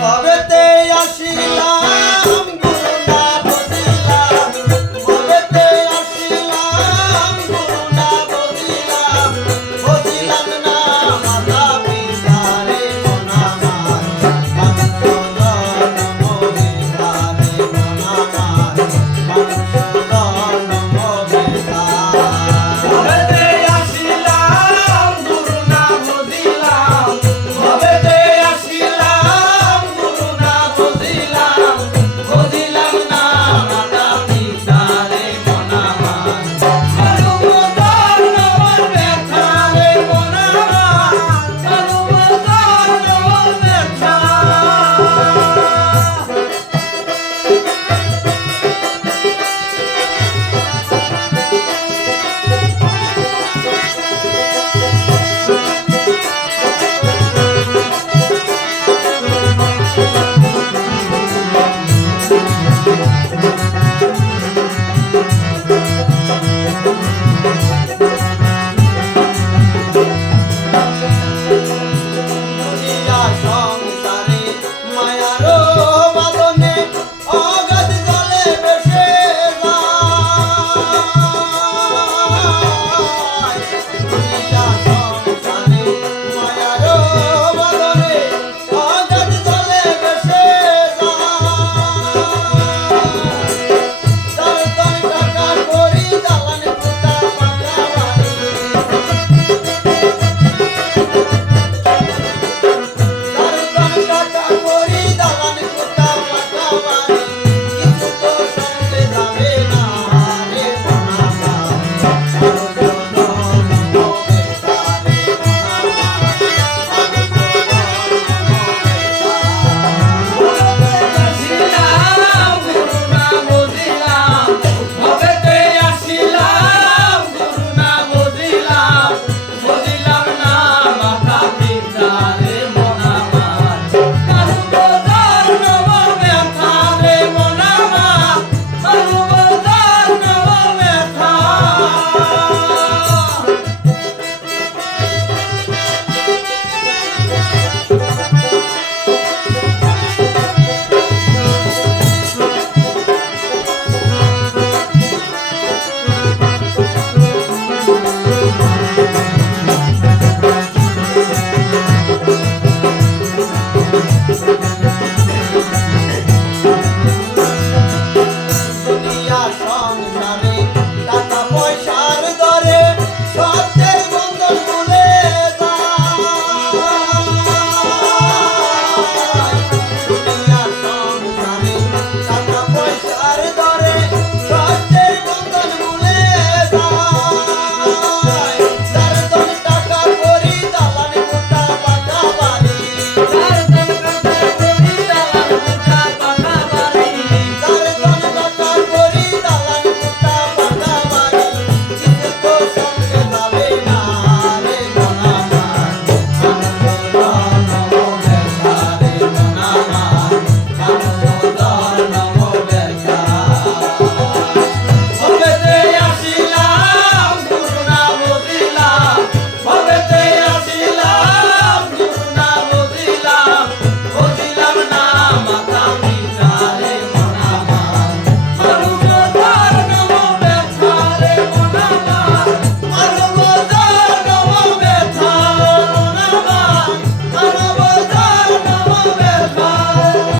I'll Ahmet there.